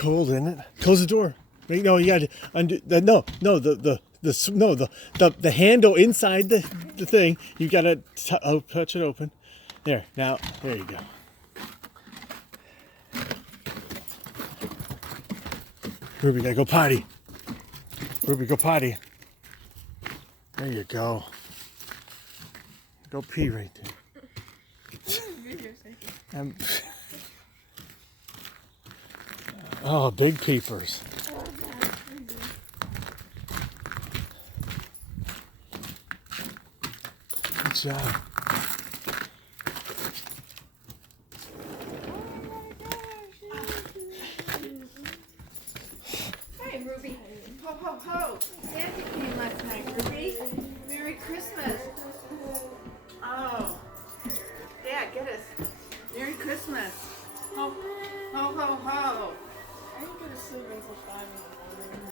cold, isn't it? Close the door. Wait, no, you got to undo. The handle inside the thing. You got to touch it open. There. Now, there you go. Ruby, gotta go potty. Ruby, go potty. There you go. Go pee right there. Oh, big peepers. Good job. Hey, Ruby. Ho, ho, ho. Santa came last night, Ruby. Merry Christmas. Oh. Dad, get us. Merry Christmas. Ho, ho, ho, ho. I ain't gonna sleep until 5 in the morning.